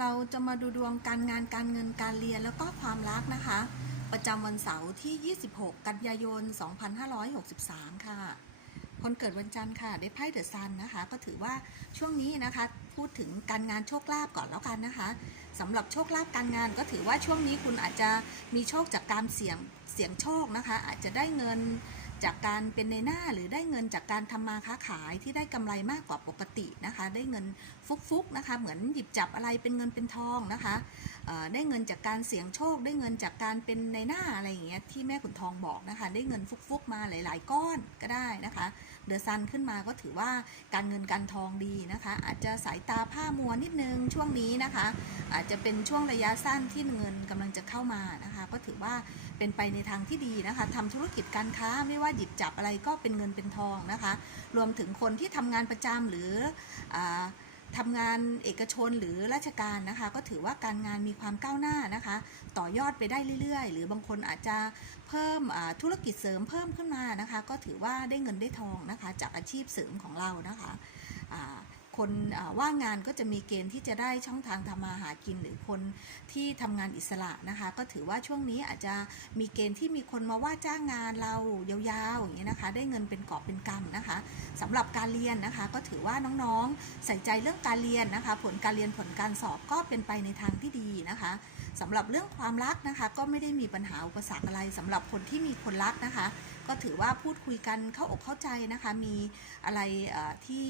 เราจะมาดูดวงการงานการเงินการเรียนแล้วก็ความรักนะคะ ประจำวันเสาร์ที่ 26 กันยายน 2563 ค่ะ คนเกิดวันจันทร์ค่ะ ได้ไพ่เดอะซันนะคะ ก็ถือว่าช่วงนี้นะคะ พูดถึงการงานโชคลาภก่อนแล้วกันนะคะสำหรับโชคลาภการงานก็ถือว่าช่วงนี้คุณอาจจะมีโชคจากการเสี่ยงเสี่ยงโชคนะคะ อาจจะได้เงิน จากการเป็นในหน้าหรือได้เงินจากการทำมาค้าขายที่ได้กำไรมากกว่าปกตินะคะ ได้เงินฟุกๆนะคะ เหมือนหยิบจับอะไรเป็นเงินเป็นทองนะคะได้เงินจากการเสี่ยงโชค ได้เงินจากการเป็นในหน้าอะไรอย่างเงี้ยที่แม่ขุนทองบอกนะคะ ได้เงินฟุกๆมาหลาย ๆ ก้อนก็ได้นะคะ เดอะซันขึ้นมาก็ถือว่าการเงินการทองดีนะคะ อาจจะสายตาผ้ามัวนิดนึงช่วงนี้นะคะ อาจจะเป็นช่วงระยะสั้นที่เงินกำลังจะเข้ามานะคะ ก็ถือว่าเป็นไปในทางที่ดีนะคะทำธุรกิจการค้าไม่ว่าหยิบจับอะไรก็เป็นเงินเป็นทองนะคะ รวมถึงคนที่ทำงานประจำหรืออ ทำงานเอกชนหรือราชการนะคะ ก็ถือว่าการงานมีความก้าวหน้านะคะ ต่อยอดไปได้เรื่อย ๆ หรือบางคนอาจจะเพิ่มธุรกิจเสริมเพิ่มขึ้นมานะคะ ก็ถือว่าได้เงินได้ทองนะคะ จากอาชีพเสริมของเรานะคะ คนว่างงานก็จะมีเกณฑ์ที่จะได้ช่องทางทำมาหากินหรือคนที่ทำงานอิสระนะคะ ก็ถือว่าช่วงนี้อาจจะมีเกณฑ์ที่มีคนมาว่าจ้างงานเรายาวๆอย่างเงี้ยนะคะ ได้เงินเป็นกอบเป็นกำนะคะสำหรับการเรียนนะคะ ก็ถือว่าน้องๆใส่ใจเรื่องการเรียนนะคะ ผลการเรียนผลการสอบก็เป็นไปในทางที่ดีนะคะสำหรับเรื่องความรักนะคะ ก็ไม่ได้มีปัญหาอุปสรรคอะไรสำหรับคนที่มีคนรักนะคะ ก็ถือว่าพูดคุยกันเข้าอกเข้าใจนะคะ มีอะไรที่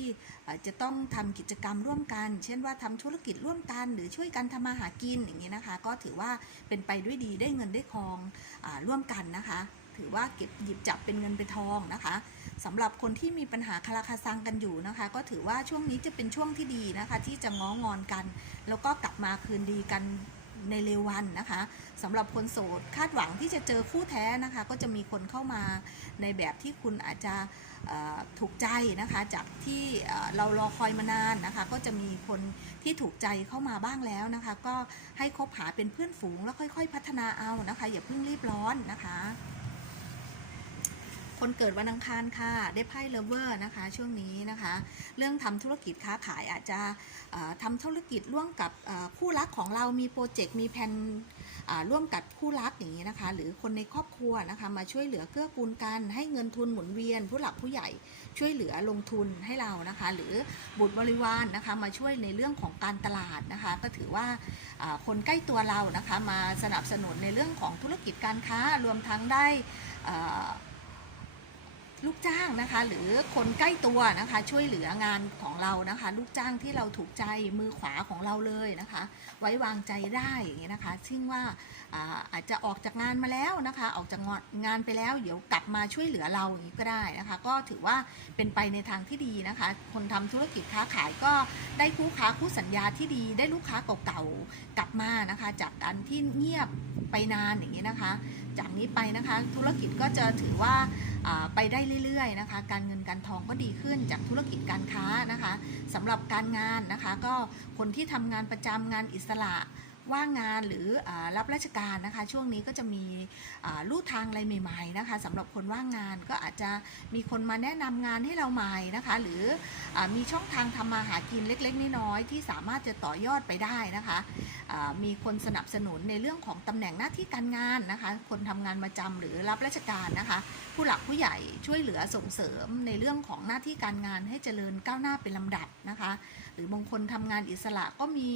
จะต้องทำกิจกรรมร่วมกัน เช่นว่าทำธุรกิจร่วมกัน หรือช่วยกันทำมาหากินอย่างนี้นะคะ ก็ถือว่าเป็นไปด้วยดีได้เงินได้ทองอร่วมกันนะคะ ถือว่าเก็บหยิบจับเป็นเงินเป็นทองนะคะสำหรับคนที่มีปัญหาคาราคาซังกันอยู่นะคะ ก็ถือว่าช่วงนี้จะเป็นช่วงที่ดีนะคะ ที่จะง้องอนกัน แล้วก็กลับมาคืนดีกัน ในเร็ววันนะคะสำหรับคนโสดคาดหวังที่จะเจอคู่แท้นะคะ ก็จะมีคนเข้ามาในแบบที่คุณอาจจะถูกใจนะคะจากที่เรารอคอยมานานนะคะ ก็จะมีคนที่ถูกใจเข้ามาบ้างแล้วนะคะ ก็ให้คบหาเป็นเพื่อนฝูงแล้วค่อย ๆ พัฒนาเอานะคะ อย่าเพิ่งรีบร้อนนะคะ คนเกิดวันอังคารค่ะ ได้ไพ่เลเวอร์นะคะ ช่วงนี้นะคะ เรื่องทำธุรกิจค้าขายอาจจะเอ่อทำธุรกิจร่วมกับคู่รักของเรามีโปรเจกต์มีแผนร่วมกับคู่รักอย่างนี้นะคะ หรือคนในครอบครัวนะคะมาช่วยเหลือเกื้อกูลกันให้เงินทุนหมุนเวียน ผู้หลักผู้ใหญ่ช่วยเหลือลงทุนให้เรานะคะ หรือบุตรบริวารนนะคะมาช่วยในเรื่องของการตลาดนะคะ ก็ถือว่าคนใกล้ตัวเรานะคะมาสนับสนุนในเรื่องของธุรกิจการค้ารวมทั้งได้ ลูกจ้างนะคะ หรือคนใกล้ตัวนะคะ ช่วยเหลืองานของเรานะคะ ลูกจ้างที่เราถูกใจมือขวาของเราเลยนะคะ ไว้วางใจได้อย่างเงี้ยนะคะ ซึ่งว่าอาอาจจะออกจากงานมาแล้วนะคะ ออกจากงานไปแล้วเดี๋ยวกลับมาช่วยเหลือเราอย่างนี้ก็ได้นะคะ ก็ถือว่าเป็นไปในทางที่ดีนะคะ คนทำธุรกิจค้าขายก็ได้คู่ค้าคู่สัญญาที่ดี ได้ลูกค้าเก่าๆกลับมานะคะ จากการที่เงียบไปนานอย่างนี้นะคะ จากนี้ไปนะคะ ธุรกิจก็จะถือว่าอ่าไปได้เรื่อยๆนะคะ การเงินการทองก็ดีขึ้นจากธุรกิจการค้านะคะสำหรับการงานนะคะ ก็คนที่ทำงานประจำงานอิสระ ว่างงานหรืออรับราชการนะคะ ช่วงนี้ก็จะมีลู่ทางอะไรใหม่ๆนะคะสำหรับคนว่างงานก็อาจจะมีคนมาแนะนำงานให้เราใหม่นะคะ หรืออมีช่องทางทำมาหากินเล็กๆน้อยๆที่สามารถจะต่อยอดไปได้นะคะมีคนสนับสนุนในเรื่องของตำแหน่งหน้าที่การงานนะคะ คนทำงานประจำหรือรับราชการนะคะ ผู้หลักผู้ใหญ่ช่วยเหลือส่งเสริมในเรื่องของหน้าที่การงานให้เจริญก้าวหน้าเป็นลำดับนะคะ หรือบางคนทำงานอิสระก็มี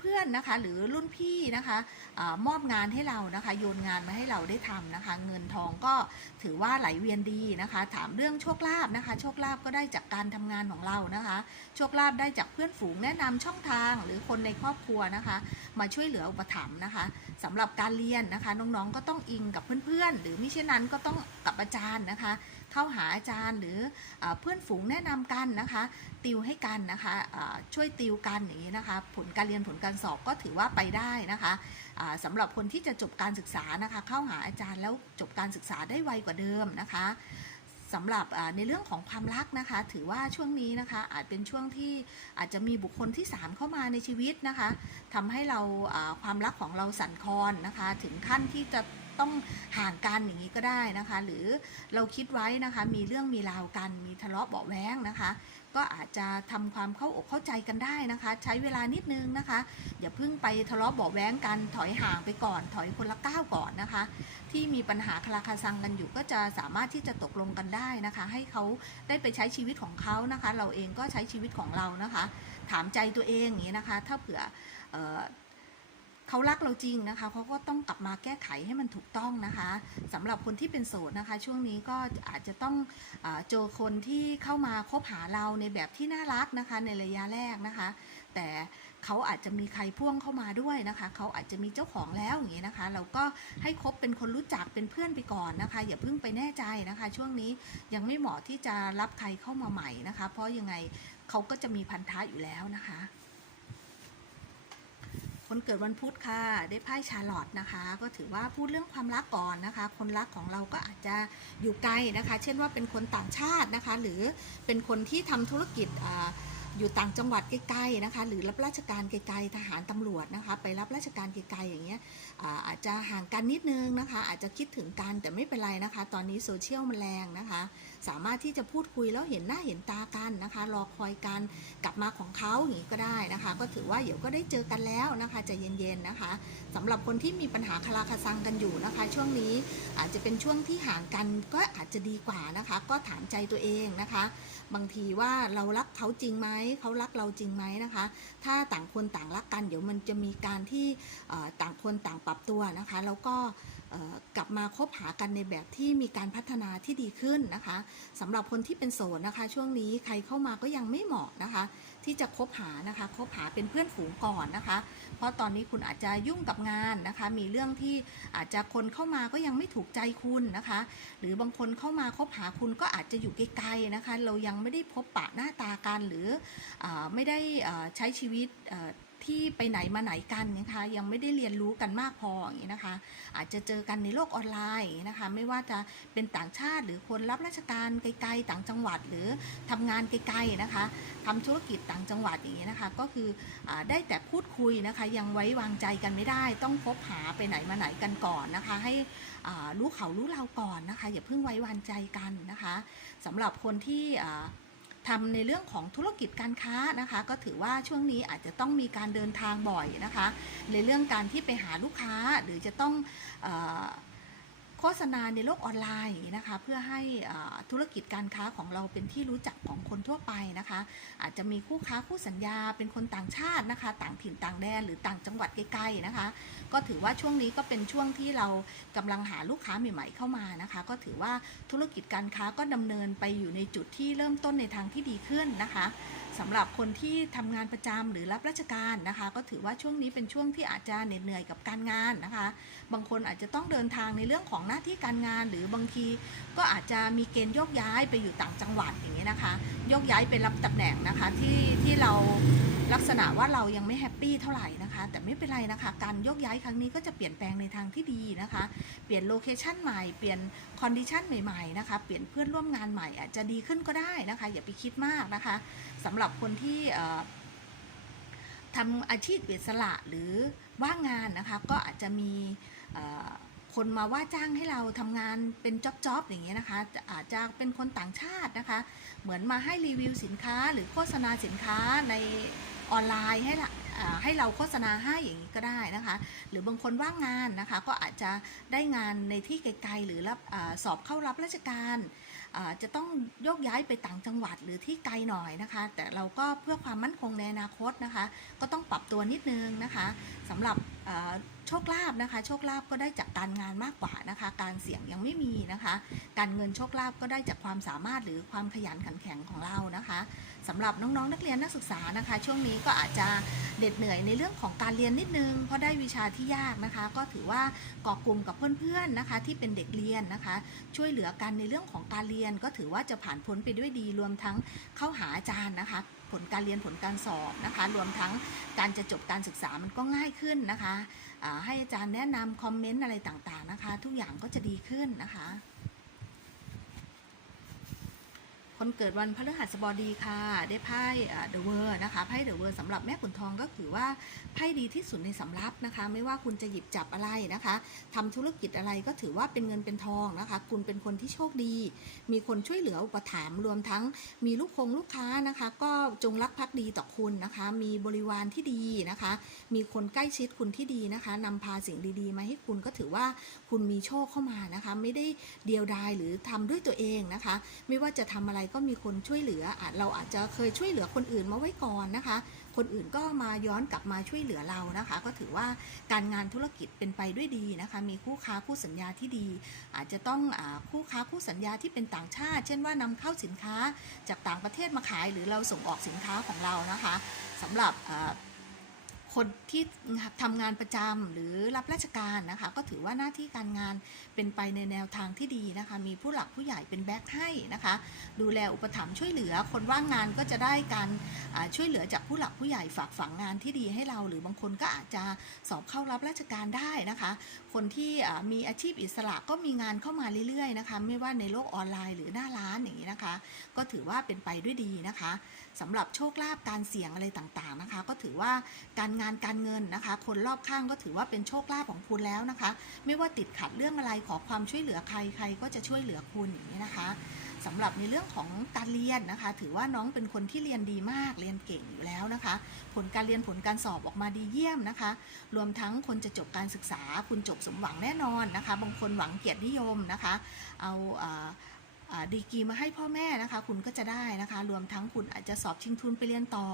เพื่อนๆนะคะหรือรุ่นพี่นะคะอามอบงานให้เรานะคะโยนงานมาให้เราได้ทำนะคะ เงินทองก็ถือว่าไหลเวียนดีนะคะ ถามเรื่องโชคลาภนะคะ โชคลาภก็ได้จากการทำงานของเรานะคะ โชคลาภได้จากเพื่อนฝูงแนะนำช่องทางหรือคนในครอบครัวนะคะ มาช่วยเหลืออุปถัมภ์นะคะสำหรับการเรียนนะคะ น้องๆก็ต้องอิงกับเพื่อนๆ หรือมิเช่นนั้นก็ต้องกับอาจารย์นะคะ เข้าหาอาจารย์หรือเพื่อนฝูงแนะนำกันนะคะ ติวให้กันนะคะช่วยติวกันอย่างนี้นะคะ ผลการเรียนผลการสอบก็ถือว่าไปได้นะคะสำสำหรับคนที่จะจบการศึกษานะคะ เข้าหาอาจารย์แล้วจบการศึกษาได้ไวกว่าเดิมนะคะ สำหรับในเรื่องของความรักนะคะ ถือว่าช่วงนี้นะคะ อาจเป็นช่วงที่อาจจะมีบุคคลที่ 3 เข้ามาในชีวิตนะคะทำให้เราความรักของเราสั่นคลอนนะคะ ถึงขั้นที่จะต้องห่างกันอย่างนี้ก็ได้นะคะ หรือเราคิดไว้นะคะ มีเรื่องมีราวกันมีทะเลาะเบาแว้งนะคะ ก็อาจจะทำความเข้าอกเข้าใจกันได้นะคะ ใช้เวลานิดนึงนะคะ อย่าเพิ่งไปทะเลาะเบาแว้งกันถอยห่างไปก่อน ถอยคนละก้าวก่อนนะคะ ที่มีปัญหาคลาคาซังกันอยู่ก็จะสามารถที่จะตกลงกันได้นะคะ ให้เขาได้ไปใช้ชีวิตของเขานะคะ เราเองก็ใช้ชีวิตของเรานะคะ ถามใจตัวเองอย่างนี้นะคะ ถ้าเผื่อ เขารักเราจริงนะคะเขาก็ต้องกลับมาแก้ไขให้มันถูกต้องนะคะสำหรับคนที่เป็นโสดนะคะ ช่วงนี้ก็อาจจะต้องเอเจอคนที่เข้ามาคบหาเราในแบบที่น่ารักนะคะ ในระยะแรกนะคะ แต่เขาอาจจะมีใครพ่วงเข้ามาด้วยนะคะ เขาอาจจะมีเจ้าของแล้วอย่างนี้ยนะคะ เราก็ให้คบเป็นคนรู้จักเป็นเพื่อนไปก่อนนะคะ อย่าเพิ่งไปแน่ใจนะคะ ช่วงนี้ยังไม่เหมาะที่จะรับใครเข้ามาใหม่นะคะ เพราะยังไงเขาก็จะมีพันธะอยู่แล้วนะคะ คนเกิดวันพุธค่ะ ได้ไพ่ชาร์ลอตนะคะ ก็ถือว่าพูดเรื่องความรักก่อนนะคะ คนรักของเราก็อาจจะอยู่ไกลนะคะ เช่นว่าเป็นคนต่างชาตินะคะ หรือเป็นคนที่ทำธุรกิจอ่า อยู่ต่างจังหวัดใกลๆนะคะหรือรับราชการไกลๆทหารตำรวจนะคะไปรับราชการไกลๆอย่างเงี้ยอาจจะห่างกันนิดนึงนะคะอาจจะคิดถึงกันแต่ไม่เป็นไรนะคะ ตอนนี้โซเชียลมันแรงนะคะ สามารถที่จะพูดคุยแล้วเห็นหน้าเห็นตากันนะคะ รอคอยกันกลับมาของเขาอย่างนี้ก็ได้นะคะ ก็ถือว่าเดี๋ยวก็ได้เจอกันแล้วนะคะใจะเย็นๆนะคะสำหรับคนที่มีปัญหาคาราคาซังกันอยู่นะคะ ช่วงนี้อาจจะเป็นช่วงที่ห่างกันก็อาจจะดีกว่านะคะ ก็ถามใจตัวเองนะคะ บางทีว่าเรารักเขาจริงไหมเขารักเราจริงไหมนะคะ ถ้าต่างคนต่างรักกันเดี๋ยวมันจะมีการที่ต่างคนต่างปรับตัวนะคะ แล้วก็กลับมาคบหากันในแบบที่มีการพัฒนาที่ดีขึ้นนะคะสำหรับคนที่เป็นโสดนะคะ ช่วงนี้ใครเข้ามาก็ยังไม่เหมาะนะคะ ที่จะคบหานะคะคบหาเป็นเพื่อนฝูงก่อนนะคะ เพราะตอนนี้คุณอาจจะยุ่งกับงานนะคะ มีเรื่องที่อาจจะคนเข้ามาก็ยังไม่ถูกใจคุณนะคะ หรือบางคนเข้ามาคบหาคุณก็อาจจะอยู่ไกลๆนะคะ เรายังไม่ได้พบปะหน้าตากันหรืออไม่ได้ใช้ชีวิต ที่ไปไหนมาไหนกันนะคะยังไม่ได้เรียนรู้กันมากพออย่างนี้นะคะ อาจจะเจอกันในโลกออนไลน์นะคะ ไม่ว่าจะเป็นต่างชาติหรือคนรับราชการไกลๆต่างจังหวัดหรือทำงานไกลๆนะคะทำธุรกิจต่างจังหวัดอย่างนี้นะคะ ก็คืออได้แต่พูดคุยนะคะ ยังไว้วางใจกันไม่ได้ ต้องคบหาไปไหนมาไหนกันก่อนนะคะ ให้รู้เขารู้เราก่อนนะคะ อย่าเพิ่งไว้วางใจกันนะคะสำหรับคนที่ ทำในเรื่องของธุรกิจการค้านะคะ ก็ถือว่าช่วงนี้อาจจะต้องมีการเดินทางบ่อยนะคะ ในเรื่องการที่ไปหาลูกค้าหรือจะต้องอ โฆษณาในโลกออนไลน์นะคะเพื่อให้ธุรกิจการค้าของเราเป็นที่รู้จักของคนทั่วไปนะคะ อาจจะมีคู่ค้าคู่สัญญาเป็นคนต่างชาตินะคะ ต่างถิ่นต่างแดนหรือต่างจังหวัดใกล้ๆนะคะ ก็ถือว่าช่วงนี้ก็เป็นช่วงที่เรากำลังหาลูกค้าใหม่ ๆเข้ามานะคะ ก็ถือว่าธุรกิจการค้าก็ดำเนินไปอยู่ในจุดที่เริ่มต้นในทางที่ดีขึ้นนะคะสำหรับคนที่ทำงานประจำหรือรับราชการนะคะ ก็ถือว่าช่วงนี้เป็นช่วงที่อาจจะเหน็ดเหนื่อยกับการงานนะคะ บางคนอาจจะต้องเดินทางในเรื่องของหน้าที่การงาน หรือบางทีก็อาจจะมีเกณฑ์โยกย้ายไปอยู่ต่างจังหวัดอย่างนี้นะคะโยกย้ายไปรับตำแหน่งนะคะที่ที่เราลักษณะว่าเรายังไม่แฮปปี้เท่าไหร่นะคะ แต่ไม่เป็นไรนะคะ การโยกย้ายครั้งนี้ก็จะเปลี่ยนแปลงในทางที่ดีนะคะ เปลี่ยนโลเคชันใหม่เปลี่ยนคอนดิชันใหม่ๆนะคะ เปลี่ยนเพื่อนร่วมงานใหม่อาจจะดีขึ้นก็ได้นะคะ อย่าไปคิดมากนะคะ สำหรับคนที่ทำอาชีพอิสระหรือว่างงานนะคะ ก็อาจจะมีคนมาว่าจ้างให้เราทำงานเป็นจ็อบๆอย่างเงี้ยนะคะ อาจจะเป็นคนต่างชาตินะคะ เหมือนมาให้รีวิวสินค้าหรือโฆษณาสินค้าในออนไลน์ให้ละให้เราโฆษณาให้อย่างนี้ก็ได้นะคะ หรือบางคนว่างงานนะคะ ก็อาจจะได้งานในที่ไกลๆ หรือรับอสอบเข้ารับราชการ จะต้องโยกย้ายไปต่างจังหวัดหรือที่ไกลหน่อยนะคะ แต่เราก็เพื่อความมั่นคงในอนาคตนะคะ ก็ต้องปรับตัวนิดนึงนะคะสำหรับ โชคลาภนะคะ โชคลาภก็ได้จากการงานมากกว่านะคะ การเสี่ยงยังไม่มีนะคะ การเงินโชคลาภก็ได้จากความสามารถหรือความขยันขันแข็งของเรานะคะสำหรับน้องๆ นักเรียนนักศึกษานะคะ ช่วงนี้ก็อาจจะเด็ดเหนื่อยในเรื่องของการเรียนนิดนึง เพราะได้วิชาที่ยากนะคะ ก็ถือว่าเกาะกลุ่มกับเพื่อนๆนะคะ ที่เป็นเด็กเรียนนะคะ ช่วยเหลือกันในเรื่องของการเรียนก็ถือว่าจะผ่านพ้นไปด้วยดีรวมทั้งเข้าหาอาจารย์นะคะผลการเรียนผลการสอบนะคะ รวมทั้งการจะจบการศึกษามันก็ง่ายขึ้นนะคะ ให้อาจารย์แนะนำคอมเมนต์อะไรต่างๆนะคะ ทุกอย่างก็จะดีขึ้นนะคะ คนเกิดวันพฤหัสบดีค่ะ ได้ไพ่เดอะเวอร์นะคะไพ่เดอะเวอร์สำหรับแม่ขุนทองก็คือว่าไพ่ดีที่สุดในสำรับนะคะ ไม่ว่าคุณจะหยิบจับอะไรนะคะทำธุรกิจอะไรก็ถือว่าเป็นเงินเป็นทองนะคะ คุณเป็นคนที่โชคดี มีคนช่วยเหลืออุปถัมภ์รวมทั้งมีลูกคงลูกค้านะคะ ก็จงรักภักดีต่อคุณนะคะ มีบริวารที่ดีนะคะ มีคนใกล้ชิดคุณที่ดีนะคะนำพาสิ่งดีๆ มาให้คุณก็ถือว่าคุณมีโชคเข้ามานะคะ ไม่ได้เดียวดายหรือทำด้วยตัวเองนะคะ ไม่ว่าจะทำอะไรก็มีคนช่วยเหลืออาจเราอาจจะเคยช่วยเหลือคนอื่นมาไว้ก่อนนะคะ คนอื่นก็มาย้อนกลับมาช่วยเหลือเรานะคะ ก็ถือว่าการงานธุรกิจเป็นไปด้วยดีนะคะ มีคู่ค้าคู่สัญญาที่ดี อาจจะต้องอคู่ค้าคู่สัญญาที่เป็นต่างชาติ เช่นว่านำเข้าสินค้าจากต่างประเทศมาขาย หรือเราส่งออกสินค้าของเรานะคะสำหรับ คนที่ทำงานประจำหรือรับราชการนะคะ ก็ถือว่าหน้าที่การงานเป็นไปในแนวทางที่ดีนะคะ มีผู้หลักผู้ใหญ่เป็นแบ็คให้นะคะ ดูแลอุปถัมภ์ช่วยเหลือ คนว่างงานก็จะได้การช่วยเหลือจากผู้หลักผู้ใหญ่ฝากฝังงานที่ดีให้เรา หรือบางคนก็อาจจะสอบเข้ารับราชการได้นะคะ คนที่มีอาชีพอิสระก็มีงานเข้ามาเรื่อยๆนะคะ ไม่ว่าในโลกออนไลน์หรือหน้าร้านอย่างนี้นะคะ ก็ถือว่าเป็นไปด้วยดีนะคะ สำหรับโชคลาภการเสี่ยงอะไรต่างๆนะคะ ก็ถือว่าการงานการเงินนะคะ คนรอบข้างก็ถือว่าเป็นโชคลาภของคุณแล้วนะคะ ไม่ว่าติดขัดเรื่องอะไรขอความช่วยเหลือใครใครก็จะช่วยเหลือคุณอย่างนี้นะคะสำหรับในเรื่องของการเรียนนะคะ ถือว่าน้องเป็นคนที่เรียนดีมากเรียนเก่งอยู่แล้วนะคะ ผลการเรียนผลการสอบออกมาดีเยี่ยมนะคะ รวมทั้งคนจะจบการศึกษา คุณจบสมหวังแน่นอนนะคะ บางคนหวังเกียรตินิยมนะคะ เอาอ่าอ่า ดีกีมาให้พ่อแม่นะคะ คุณก็จะได้นะคะ รวมทั้งคุณอาจจะสอบชิงทุนไปเรียนต่อ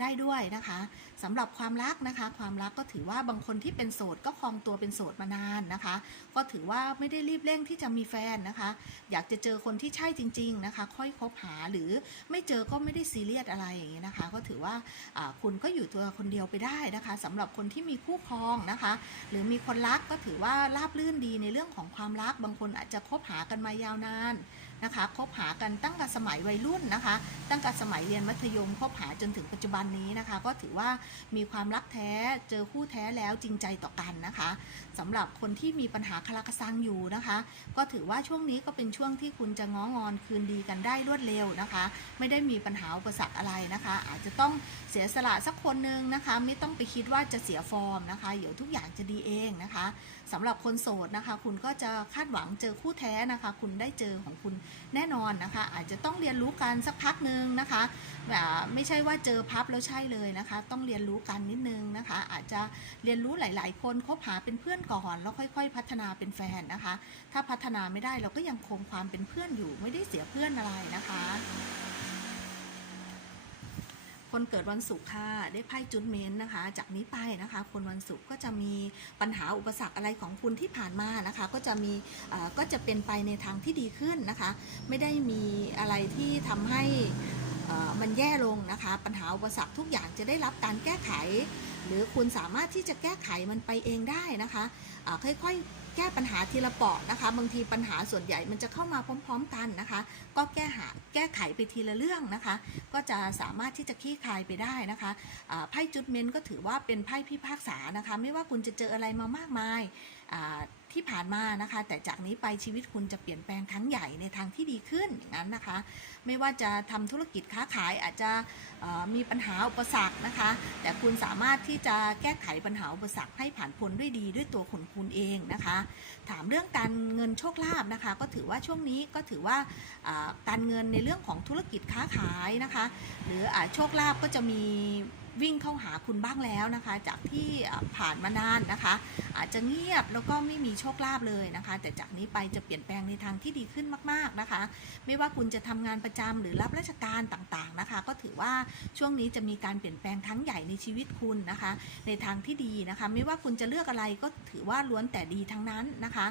ได้ด้วยนะคะสำหรับความรักนะคะ ความรักก็ถือว่าบางคนที่เป็นโสดก็ครองตัวเป็นโสดมานานนะคะ ก็ถือว่าไม่ได้รีบเร่งที่จะมีแฟนนะคะ อยากจะเจอคนที่ใช่จริง ๆนะคะ ค่อยคบหาหรือไม่เจอก็ไม่ได้ซีเรียสอะไรอย่างนี้นะคะ ก็ถือว่าคุณก็อยู่ตัวคนเดียวไปได้นะคะสำหรับคนที่มีคู่ครองนะคะ หรือมีคนรักก็ถือว่าราบรื่นดีในเรื่องของความรัก บางคนอาจจะคบหากันมายาวนานนะคะคบหากันตั้งแต่สมัยวัยรุ่นนะคะ ตั้งแต่สมัยเรียนมัธยมคบหาจนถึงปัจจุบันนี้นะคะ ก็ถือว่ามีความรักแท้เจอคู่แท้แล้วจริงใจต่อกันนะคะสำหรับคนที่มีปัญหาคาราคาซังอยู่นะคะ ก็ถือว่าช่วงนี้ก็เป็นช่วงที่คุณจะง้องอนคืนดีกันได้รวดเร็วนะคะ ไม่ได้มีปัญหาอุปสรรคอะไรนะคะ อาจจะต้องเสียสละสักคนหนึ่งนะคะ ไม่ต้องไปคิดว่าจะเสียฟอร์มนะคะเดี๋ยวทุกอย่างจะดีเองนะคะ สำหรับคนโสดนะคะ คุณก็จะคาดหวังเจอคู่แท้นะคะ คุณได้เจอของคุณแน่นอนนะคะ อาจจะต้องเรียนรู้กันสักพักหนึ่งนะคะแบบไม่ใช่ว่าเจอพับแล้วใช่เลยนะคะ ต้องเรียนรู้กันนิดนึงนะคะ อาจจะเรียนรู้หลาย ๆ คนคบหาเป็นเพื่อนก่อนแล้วค่อย ๆ พัฒนาเป็นแฟนนะคะ ถ้าพัฒนาไม่ได้เราก็ยังคงความเป็นเพื่อนอยู่ไม่ได้เสียเพื่อนอะไรนะคะ คนเกิดวันศุกร์ค่ะได้ไพ่จุดเมนนะคะ จากนี้ไปนะคะ คนวันศุกร์ก็จะมีปัญหาอุปสรรคอะไรของคุณที่ผ่านมานะคะ ก็จะมีก็จะเป็นไปในทางที่ดีขึ้นนะคะ ไม่ได้มีอะไรที่ทำให้มันแย่ลงนะคะ ปัญหาอุปสรรคทุกอย่างจะได้รับการแก้ไข หรือคุณสามารถที่จะแก้ไขมันไปเองได้นะคะอ่าค่อยๆ แก้ปัญหาทีละเปราะนะคะ บางทีปัญหาส่วนใหญ่มันจะเข้ามาพร้อม ๆ กันนะคะ ก็แก้หาแก้ไขไปทีละเรื่องนะคะ ก็จะสามารถที่จะคลี่คลายไปได้นะคะไพ่จุดเมนก็ถือว่าเป็นไพ่พิพากษานะคะ ไม่ว่าคุณจะเจออะไรมามากมายอ่า ที่ผ่านมานะคะ แต่จากนี้ไปชีวิตคุณจะเปลี่ยนแปลงครั้งใหญ่ในทางที่ดีขึ้นอย่างนั้นนะคะ ไม่ว่าจะทำธุรกิจค้าขายอาจจะมีปัญหาอุปสรรคนะคะ แต่คุณสามารถที่จะแก้ไขปัญหาอุปสรรคให้ผ่านพ้นด้วยดีด้วยตัวของคุณเองนะคะ ถามเรื่องการเงินโชคลาภนะคะ ก็ถือว่าช่วงนี้ก็ถือว่าการเงินในเรื่องของธุรกิจค้าขายนะคะ หรืออาโชคลาภก็จะมี วิ่งเข้าหาคุณบ้างแล้วนะคะ จากที่ผ่านมานานนะคะ อาจจะเงียบแล้วก็ไม่มีโชคลาภเลยนะคะ แต่จากนี้ไปจะเปลี่ยนแปลงในทางที่ดีขึ้นมาก ๆนะคะ ไม่ว่าคุณจะทำงานประจำหรือรับราชการต่างๆนะคะ ก็ถือว่าช่วงนี้จะมีการเปลี่ยนแปลงครั้งใหญ่ในชีวิตคุณนะคะ ในทางที่ดีนะคะ ไม่ว่าคุณจะเลือกอะไรก็ถือว่าล้วนแต่ดีทั้งนั้นนะคะ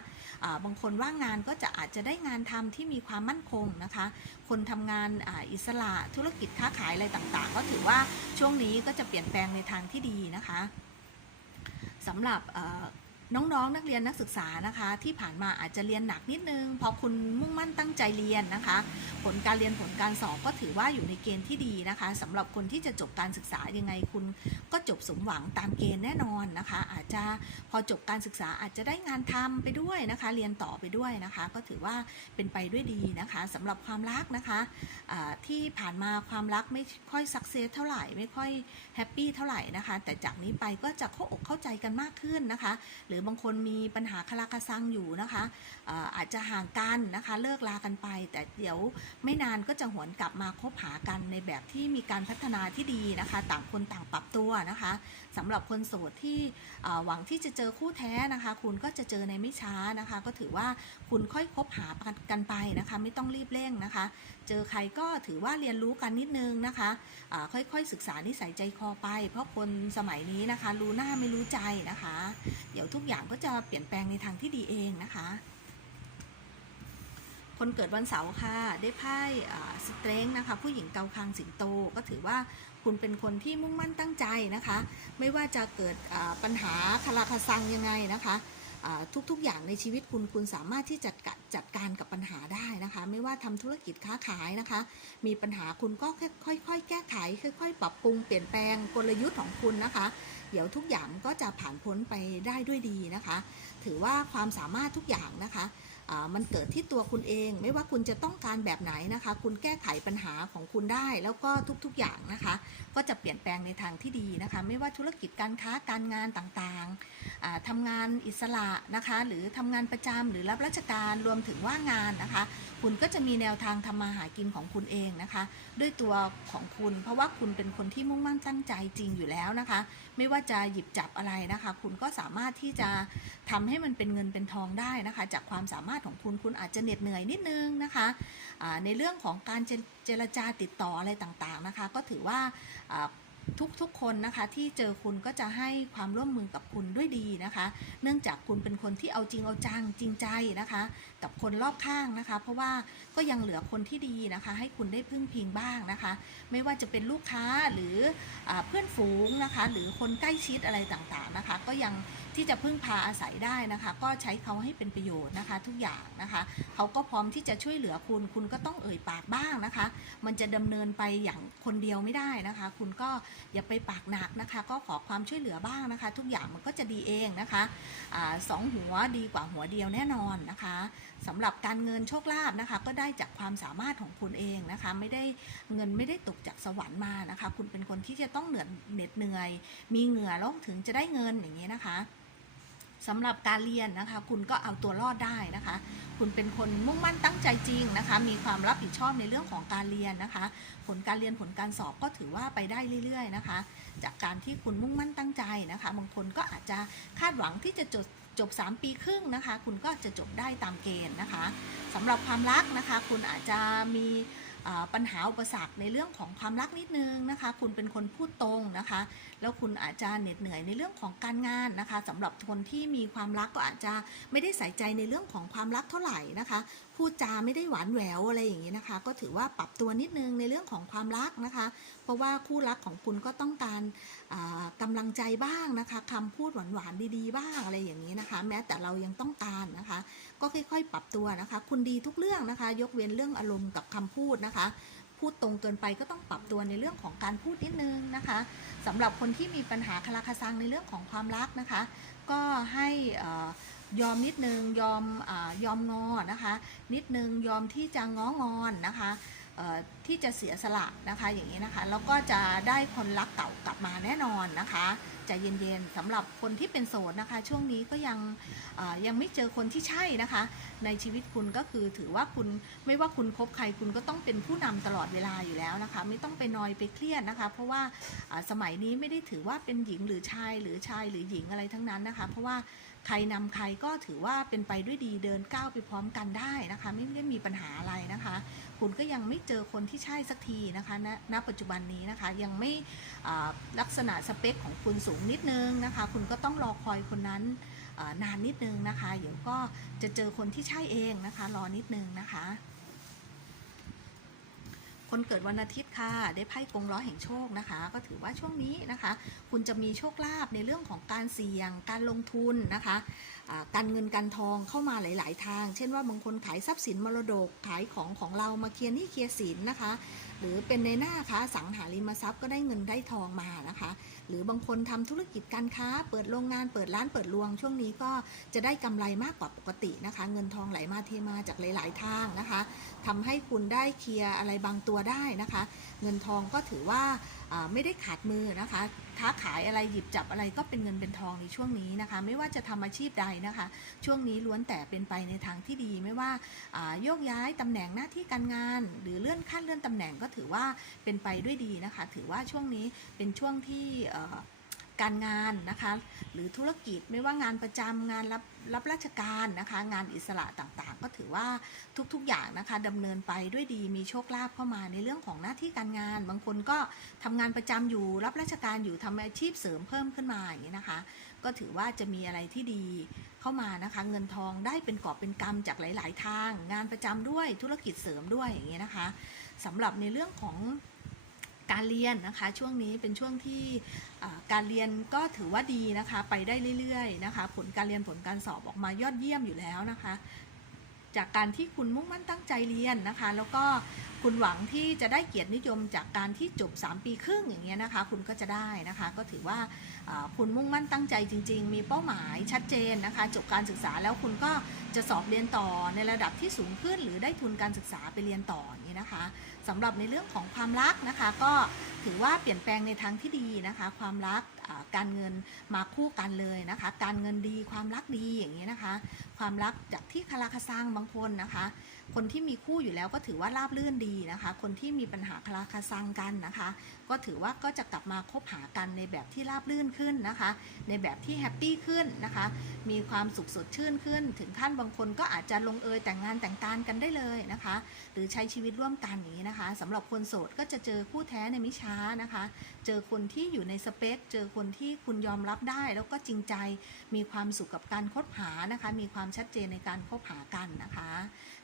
าบางคนว่างงานก็จะอาจจะได้งานทำที่มีความมั่นคงนะคะ คนทำงานอาอิสระธุรกิจค้าขายอะไรต่างๆ ก็ถือว่าช่วงนี้ก็จะเปลี่ยนแปลงในทางที่ดีนะคะสำหรับ น้องๆนักเรียนนักศึกษานะคะ ที่ผ่านมาอาจจะเรียนหนักนิดนึงพอคุณมุ่งมั่นตั้งใจเรียนนะคะ ผลการเรียนผลการสอบก็ถือว่าอยู่ในเกณฑ์ที่ดีนะคะสำหรับคนที่จะจบการศึกษายังไงคุณก็จบสมหวังตามเกณฑ์แน่นอนนะคะ อาจจะพอจบการศึกษาอาจจะได้งานทำไปด้วยนะคะ เรียนต่อไปด้วยนะคะ ก็ถือว่าเป็นไปด้วยดีนะคะสำหรับความรักนะคะที่ผ่านมาความรักไม่ค่อยสักเซสเท่าไหร่ไม่ค่อยแฮปปี้เท่าไหร่นะคะ แต่จากนี้ไปก็จะเข้าอกเข้าใจกันมากขึ้นนะคะหรืือบางคนมีปัญหาคาราคาซังอยู่นะคะอาจจะห่างกันนะคะเลิกลากันไป แต่เดี๋ยวไม่นานก็จะหวนกลับมาคบหากันในแบบที่มีการพัฒนาที่ดีนะคะ ต่างคนต่างปรับตัวนะคะ สำหรับคนโสดที่หวังที่จะเจอคู่แท้นะคะ คุณก็จะเจอในไม่ช้านะคะ ก็ถือว่าคุณค่อยคบหากันไปนะคะ ไม่ต้องรีบเร่งนะคะ เจอใครก็ถือว่าเรียนรู้กันนิดนึงนะคะอ่าค่อยๆศึกษานิสัยใจคอไป เพราะคนสมัยนี้นะคะ รู้หน้าไม่รู้ใจนะคะ เดี๋ยวทุกอย่างก็จะเปลี่ยนแปลงในทางที่ดีเองนะคะคนเกิดวันเสาร์ค่ะ ได้ไพ่สเตรงนะคะ ผู้หญิงเกาคางสิงโตก็ถือว่า คุณเป็นคนที่มุ่งมั่นตั้งใจนะคะ ไม่ว่าจะเกิดปัญหาคาราคาซังยังไงนะคะทุกๆอย่างในชีวิตคุณคุณสามารถที่จัดจัดการกับปัญหาได้นะคะ ไม่ว่าทำธุรกิจค้าขายนะคะ มีปัญหาคุณก็ค่อยๆ แก้ไข ค่อย ๆ ปรับปรุงเปลี่ยนแปลงกลยุทธ์ของคุณนะคะ เดี๋ยวทุกอย่างก็จะผ่านพ้นไปได้ด้วยดีนะคะ ถือว่าความสามารถทุกอย่างนะคะ มันเกิดที่ตัวคุณเอง ไม่ว่าคุณจะต้องการแบบไหนนะคะ คุณแก้ไขปัญหาของคุณได้ แล้วก็ทุกๆอย่างนะคะ ก็จะเปลี่ยนแปลงในทางที่ดีนะคะ ไม่ว่าธุรกิจการค้าการงานต่างๆทำางานอิสระนะคะ หรือทำงานประจำหรือรับราชการรวมถึงว่างงานนะคะ คุณก็จะมีแนวทางทำมาหากินของคุณเองนะคะ ด้วยตัวของคุณ เพราะว่าคุณเป็นคนที่มุ่งมั่นตั้งใจจริงอยู่แล้วนะคะ ไม่ว่าจะหยิบจับอะไรนะคะ คุณก็สามารถที่จะทำให้มันเป็นเงินเป็นทองได้นะคะ จากความสามารถของคุณคุณอาจจะเหน็ดเหนื่อยนิดนึงนะคะในเรื่องของการเจเจรจาติดต่ออะไรต่างๆนะคะ ก็ถือว่าทุกๆคนนะคะที่เจอคุณก็จะให้ความร่วมมือกับคุณด้วยดีนะคะ เนื่องจากคุณเป็นคนที่เอาจริงเอาจังจริงใจนะคะ กับคนรอบข้างนะคะ เพราะว่าก็ยังเหลือคนที่ดีนะคะ ให้คุณได้พึ่งพิงบ้างนะคะ ไม่ว่าจะเป็นลูกค้าหรืออเพื่อนฝูงนะคะ หรือคนใกล้ชิดอะไรต่างๆนะคะ ก็ยัง ที่จะพึ่งพาอาศัยได้นะคะ ก็ใช้เขาให้เป็นประโยชน์นะคะ ทุกอย่างนะคะเขาก็พร้อมที่จะช่วยเหลือคุณ คุณก็ต้องเอ่ยปากบ้างนะคะ มันจะดำเนินไปอย่างคนเดียวไม่ได้นะคะ คุณก็อย่าไปปากหนักนะคะ ก็ขอความช่วยเหลือบ้างนะคะ ทุกอย่างมันก็จะดีเองนะคะอสองหัวดีกว่าหัวเดียวแน่นอนนะคะสำหรับการเงินโชคลาภนะคะ ก็ได้จากความสามารถของคุณเองนะคะ ไม่ได้เงินไม่ได้ตกจากสวรรค์มานะคะ คุณเป็นคนที่จะต้องเหนื่อยเหน็ดเหนื่อย มีเหงื่อแล้วถึงจะได้เงินอย่างนี้นะคะ สำหรับการเรียนนะคะ คุณก็เอาตัวรอดได้นะคะ คุณเป็นคนมุ่งมั่นตั้งใจจริงนะคะ มีความรับผิดชอบในเรื่องของการเรียนนะคะ ผลการเรียนผลการสอบก็ถือว่าไปได้เรื่อย ๆนะคะ จากการที่คุณมุ่งมั่นตั้งใจนะคะ บางคนก็อาจจะคาดหวังที่จะจบจบ 3 ปีครึ่งนะคะ คุณก็จะจบได้ตามเกณฑ์นะคะสำหรับความรักนะคะ คุณอาจจะมีปัญหาอุปสรรคในเรื่องของความรักนิดนึงนะคะ คุณเป็นคนพูดตรงนะคะ แล้วคุณอาจจะเหน็ดเหนื่อยในเรื่องของการงานนะคะสำหรับคนที่มีความรักก็อาจจะไม่ได้ใส่ใจในเรื่องของความรักเท่าไหร่นะคะพูดจาไม่ได้หวานแหววอะไรอย่างนี้นะคะ ก็ถือว่าปรับตัวนิดนึงในเรื่องของความรักนะคะ เพราะว่าคู่รักของคุณก็ต้องการอ่ากำลังใจบ้างนะคะคำพูดหวานๆดีๆ บ้างอะไรอย่างนี้นะคะ แม้แต่เรายังต้องการนะคะ ก็ค่อยๆ ปรับตัวนะคะ คุณดีทุกเรื่องนะคะ ยกเว้นเรื่องอารมณ์กับคำพูดนะคะ พูดตรงเกินไปก็ต้องปรับตัวในเรื่องของการพูดนิดนึงนะคะสำหรับคนที่มีปัญหาคาราคาซังในเรื่องของความรักนะคะ ก็ให้ยอมนิดนึงยอมอยอมงอนะคะ นิดนึงยอมที่จะง้องอนนะคะ ที่จะเสียสละนะคะอย่างนี้นะคะแล้วก็จะได้คนรักเก่ากลับมาแน่นอนนะคะใจเย็นๆสำหรับคนที่เป็นโสดนะคะ ช่วงนี้ก็ยังยังไม่เจอคนที่ใช่นะคะ ในชีวิตคุณก็คือถือว่าคุณไม่ว่าคุณคบใครคุณก็ต้องเป็นผู้นำตลอดเวลาอยู่แล้วนะคะ ไม่ต้องไปนอยไปเครียดนะคะ เพราะว่าสมัยนี้ไม่ได้ถือว่าเป็นหญิงหรือชายหรือชายหรือหญิงอะไรทั้งนั้นนะคะ เพราะว่า ใครนำใครก็ถือว่าเป็นไปด้วยดีเดินก้าวไปพร้อมกันได้นะคะ ไม่ได้มีปัญหาอะไรนะคะ คุณก็ยังไม่เจอคนที่ใช่สักทีนะคะณณปัจจุบันนี้นะคะยังไม่ลักษณะสเปคของคุณสูงนิดนึงนะคะ คุณก็ต้องรอคอยคนนั้นนานนิดนึงนะคะ เดี๋ยวก็จะเจอคนที่ใช่เองนะคะ รอนิดนึงนะคะ คนเกิดวันอาทิตย์ค่ะ ได้ไพ่กงล้อแห่งโชคนะคะ ก็ถือว่าช่วงนี้นะคะ คุณจะมีโชคลาภในเรื่องของการเสี่ยง การลงทุนนะคะการเงินการทองเข้ามาหลาย ๆ ทาง เช่นว่าบางคนขายทรัพย์สินมรดกขายของของเรามาเคลียร์หนี้เคลียร์สินนะคะ รือเป็นในหน้าค้าสังหาริมทรัพย์ก็ได้เงินได้ทองมานะคะ หรือบางคนทำธุรกิจการค้า เปิดโรงงานเปิดร้านเปิดรวง ช่วงนี้ก็จะได้กำไรมากกว่าปกตินะคะ เงินทองไหลมาเทมาจากหลาย ๆ ทางนะคะทำให้คุณได้เคลียร์อะไรบางตัวได้นะคะ เงินทองก็ถือว่าไม่ได้ขาดมือนะคะ ค้าขายอะไรหยิบจับอะไรก็เป็นเงินเป็นทองในช่วงนี้นะคะ ไม่ว่าจะทำอาชีพใดนะคะ ช่วงนี้ล้วนแต่เป็นไปในทางที่ดีไม่ว่าโยกย้ายตำแหน่งหน้าที่การงาน หรือเลื่อนขั้นเลื่อนตำแหน่งก็ถือว่าเป็นไปด้วยดีนะคะ ถือว่าช่วงนี้เป็นช่วงที่ การงานนะคะหรือธุรกิจไม่ว่างานประจำงานรับรับราชการนะคะงานอิสระต่างๆ ก็ถือว่าทุกๆอย่างนะคะดำเนินไปด้วยดีมีโชคลาภเข้ามาในเรื่องของหน้าที่การงาน บางคนก็ทำงานประจำอยู่รับราชการอยู่ทำอาชีพเสริมเพิ่มขึ้นมาอย่างนี้นะคะ ก็ถือว่าจะมีอะไรที่ดีเข้ามานะคะ เงินทองได้เป็นกอบเป็นกำจากหลาย ๆ ทาง งานประจำด้วยธุรกิจเสริมด้วยอย่างนี้นะคะสำหรับในเรื่องของ การเรียนนะคะช่วงนี้เป็นช่วงที่การเรียนก็ถือว่าดีนะคะไปได้เรื่อยๆนะคะ ผลการเรียนผลการสอบออกมายอดเยี่ยมอยู่แล้วนะคะ จากการที่คุณมุ่งมั่นตั้งใจเรียนนะคะ แล้วก็คุณหวังที่จะได้เกียรตินิยมจากการที่จบ 3 ปีครึ่งอย่างเงี้ยนะคะ คุณก็จะได้นะคะ ก็ถือว่าคุณมุ่งมั่นตั้งใจจริง ๆ มีเป้าหมายชัดเจนนะคะ จบการศึกษาแล้วคุณก็จะสอบเรียนต่อในระดับที่สูงขึ้น หรือได้ทุนการศึกษาไปเรียนต่อ นะคะสำหรับในเรื่องของความรักนะคะ ก็ถือว่าเปลี่ยนแปลงในทางที่ดีนะคะ ความรักการเงินมาคู่กันเลยนะคะ การเงินดีความรักดีอย่างนี้นะคะ ความรักจากที่คาราคาซังบางคนนะคะ คนที่มีคู่อยู่แล้วก็ถือว่าราบรื่นดีนะคะ คนที่มีปัญหาคาราคาซังกันนะคะ ก็ถือว่าก็จะกลับมาคบหากันในแบบที่ราบรื่นขึ้นนะคะ ในแบบที่แฮปปี้ขึ้นนะคะ มีความสุขสดชื่นขึ้น ถึงขั้นบางคนก็อาจจะลงเอยแต่งงานแต่งการกันได้เลยนะคะ หรือใช้ชีวิตร่วมกันนี้นะคะสำหรับคนโสดก็จะเจอคู่แท้ในไม่ช้านะคะ เจอคนที่อยู่ในสเปค เจอคนที่คุณยอมรับได้ แล้วก็จริงใจ มีความสุขกับการคบหานะคะ มีความชัดเจนในการคบหากันนะคะ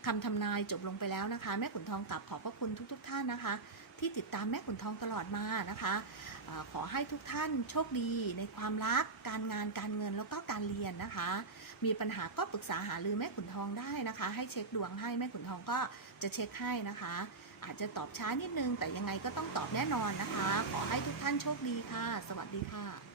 คำทำนายจบลงไปแล้วนะคะ แม่ขุนทองกลับขอบพระคุณทุก ๆ ท่านนะคะ ที่ติดตามแม่ขุนทองตลอดมานะคะอาขอให้ทุกท่านโชคดีในความรัก การงานการเงินแล้วก็การเรียนนะคะ มีปัญหาก็ปรึกษาหารือแม่ขุนทองได้นะคะ ให้เช็คดวงให้แม่ขุนทองก็จะเช็คให้นะคะ อาจจะตอบช้านิดนึง แต่ยังไงก็ต้องตอบแน่นอนนะคะ ขอให้ทุกท่านโชคดีค่ะ สวัสดีค่ะ